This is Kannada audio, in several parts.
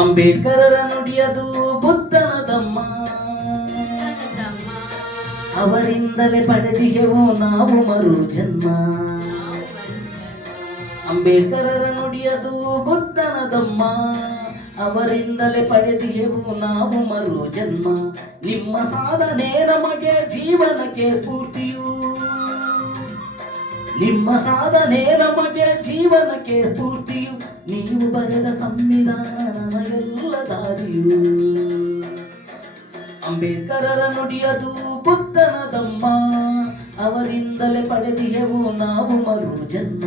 ಅಂಬೇಡ್ಕರರ ನುಡಿಯದು ಬುದ್ಧನ ಧಮ್ಮ, ಅವರಿಂದಲೇ ಪಡೆದಿಗೆವು ನಾವು ಮರು ಜನ್ಮ. ಅಂಬೇಡ್ಕರರ ನುಡಿಯದು ಬುದ್ಧನ ಧಮ್ಮ, ಅವರಿಂದಲೇ ಪಡೆದಿಗೆವು ನಾವು ಮರು ಜನ್ಮ. ನಿಮ್ಮ ಸಾಧನೆ ನಮಗೆ ಜೀವನಕ್ಕೆ ಸ್ಫೂರ್ತಿಯು, ನಿಮ್ಮ ಸಾಧನೆ ನಮಗೆ ಜೀವನಕ್ಕೆ ಸ್ಫೂರ್ತಿಯು. ನೀವು ಬರೆದ ಸಂವಿಧಾನ ನಮಗೆಲ್ಲ ದಾರಿಯು. ಅಂಬೇಡ್ಕರರ ನುಡಿಯದು ಬುದ್ಧನ ಧಮ್ಮ, ಅವರಿಂದಲೇ ಪಡೆದಿಗೆವು ನಾವು ಮರು ಜನ್ಮ.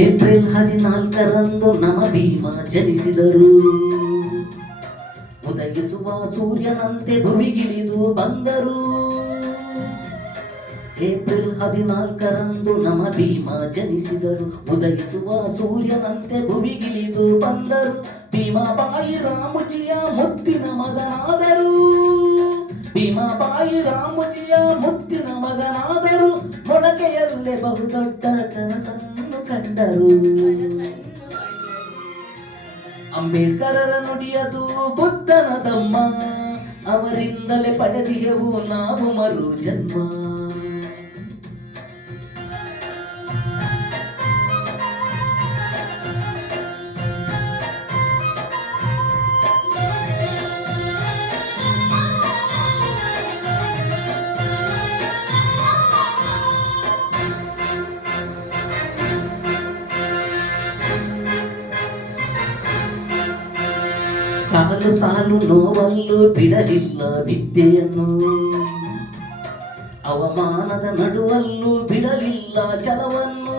ಏಪ್ರಿಲ್ 14ರಂದು ನಮ ಭೀಮ ಜನಿಸಿದರು. ಉದಯಿಸುವ ಸೂರ್ಯನಂತೆ ಭುವಿಗಿಳಿದು ಬಂದರು. ಏಪ್ರಿಲ್ 14ರಂದು ನಮ ಭೀಮ ಜನಿಸಿದರು. ಉದಯಿಸುವ ಸೂರ್ಯನಂತೆ ಭುವಿಗಿಳಿದು ಬಂದರು. ಭೀಮಾಬಾಯಿ ರಾಮಜಿಯ ಮುತ್ತಿನ ಮಗನಾದರು. ಭೀಮಾಬಾಯಿ ರಾಮಜಿಯ ಮುತ್ತಿನ ಮಗನಾದರು. ಮೊಳಕೆಯಲ್ಲೇ ಬಹುದೊಡ್ಡ ಕನಸನ್ನು ಕಂಡರು. ಅಂಬೇಡ್ಕರರ ನುಡಿಯದು ಬುದ್ಧನ ಧಮ್ಮ, ಅವರಿಂದಲೇ ಪಡೆದಿಗೆವು ನಾವು ಮರು ಜನ್ಮ. ಸಾಲು ಸಾಲು ನೋವಲ್ಲೂ ಬಿಡಲಿಲ್ಲ ವಿದ್ಯೆಯನ್ನು, ಅವಮಾನದ ನಡುವಲ್ಲೂ ಬಿಡಲಿಲ್ಲ ಛಲವನ್ನು.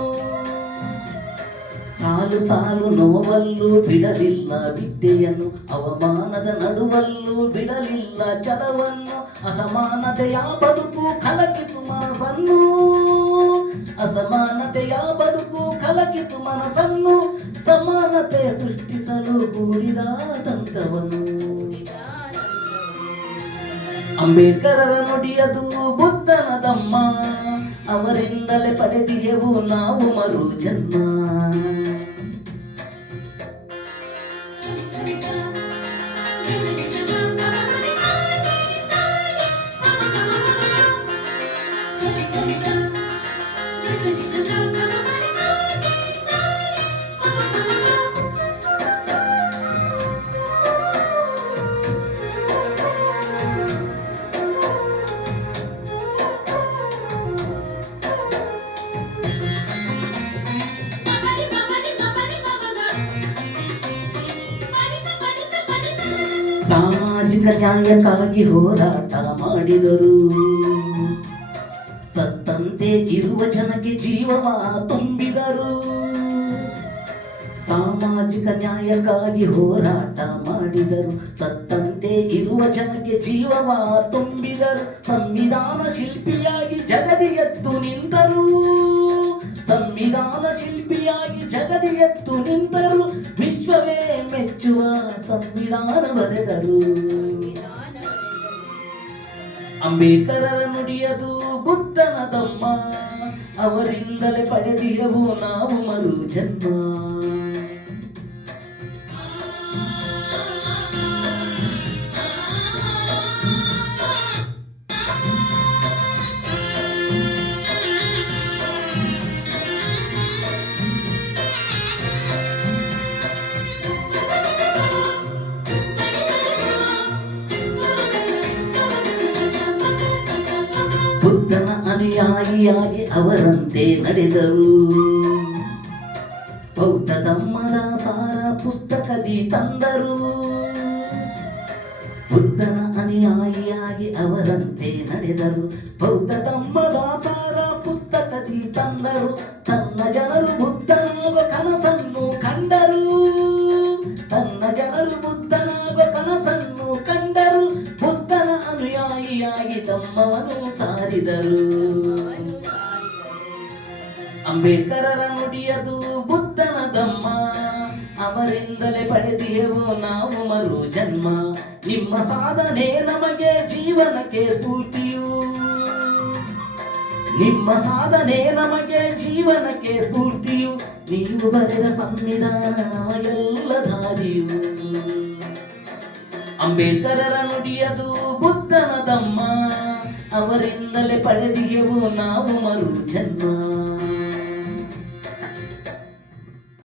ಸಾಲು ಸಾಲು ನೋವಲ್ಲೂ ಬಿಡಲಿಲ್ಲ ವಿದ್ಯೆಯನ್ನು, ಅವಮಾನದ ನಡುವಲ್ಲೂ ಬಿಡಲಿಲ್ಲ ಛಲವನ್ನು. ಅಸಮಾನತೆಯ ಬದುಕು ಕಲಕಿತು ಮನಸ್ಸನ್ನು, ಅಸಮಾನತೆಯ ಬದುಕು ಕಲಕಿತು ಮನಸ್ಸನ್ನು. ಸಮಾನತೆ ಸೃಷ್ಟಿಸಲು ಕೂಡಿದ ತಂತ್ರವನ್ನು. ಅಂಬೇಡ್ಕರರ ನುಡಿಯದು ಬುದ್ಧನ ಧಮ್ಮ, ಅವರಿಂದಲೇ ಪಡೆದಿಗೆವು ನಾವು ಮರು ಜನ್ಮ. ಸಾಮಾಜಿಕ ನ್ಯಾಯಕ್ಕಾಗಿ ಹೋರಾಟ ಮಾಡಿದರು. ಸತ್ತಂತೆ ಇರುವ ಜನಕ್ಕೆ ಜೀವವ ತುಂಬಿದರು. ಸಾಮಾಜಿಕ ನ್ಯಾಯಕ್ಕಾಗಿ ಹೋರಾಟ ಮಾಡಿದರು. ಸತ್ತಂತೆ ಇರುವ ಜನಕ್ಕೆ ಜೀವವ ತುಂಬಿದರು. ಸಂವಿಧಾನ ಶಿಲ್ಪಿಯಾಗಿ ಜಗದಿ ಎದ್ದು ನಿಂತರು. ಸಂವಿಧಾನ ಶಿಲ್ಪಿಯಾಗಿ ಜಗದಿ ಎದ್ದು ನಿಂತರು. ವಿಶ್ವವೇ ಮೆಚ್ಚುವ ಸಂವಿಧಾನ ಬರೆದರು. ಅಂಬೇಡ್ಕರರ ನುಡಿಯದು ಬುದ್ಧನ ಧಮ್ಮ, ಅವರಿಂದಲೇ ಪಡೆದಿಗೆವು ನಾವು ಮರು ಜನ್ಮ. ಬುದ್ಧನ ಅನುಯಾಯಿಯಾಗಿ ಅವರಂತೆ ನಡೆದರು. ಬೌದ್ಧ ಧಮ್ಮದ ಸಾರ ಪುಸ್ತಕದಿ ತಂದರು. ಬುದ್ಧನ ಅನುಯಾಯಿಯಾಗಿ ಅವರಂತೆ ನಡೆದರು. ಬೌದ್ಧ ಧಮ್ಮದ ಸಾರ ಪುಸ್ತಕದಿ ತಂದರು. ತನ್ನ ಜನರು ಜ್ಯೋತಿಯಾಗಿ ತಮ್ಮವನು ಸಾರಿದರು. ಅಂಬೇಡ್ಕರರ ನುಡಿಯದು ಬುದ್ಧನ ಧಮ್ಮ, ಅವರಿಂದಲೇ ಪಡೆದಿಯೆವು ನಾವು ಮರು ಜನ್ಮ. ನಿಮ್ಮ ಸಾಧನೆ ನಮಗೆ ಜೀವನಕ್ಕೆ ಸ್ಫೂರ್ತಿಯು, ನಿಮ್ಮ ಸಾಧನೆ ನಮಗೆ ಜೀವನಕ್ಕೆ ಸ್ಫೂರ್ತಿಯು. ನೀವು ಬರೆದ ಸಂವಿಧಾನ ನಮಗೆಲ್ಲ ದಾರಿಯು. ಅಂಬೇಡ್ಕರರ ನುಡಿಯದು ಬುದ್ಧನ ಧಮ್ಮ, ಅವರಿಂದಲೇ ಪಡೆದಿಯೆವು ನಾವು ಮರು ಜನ್ಮ.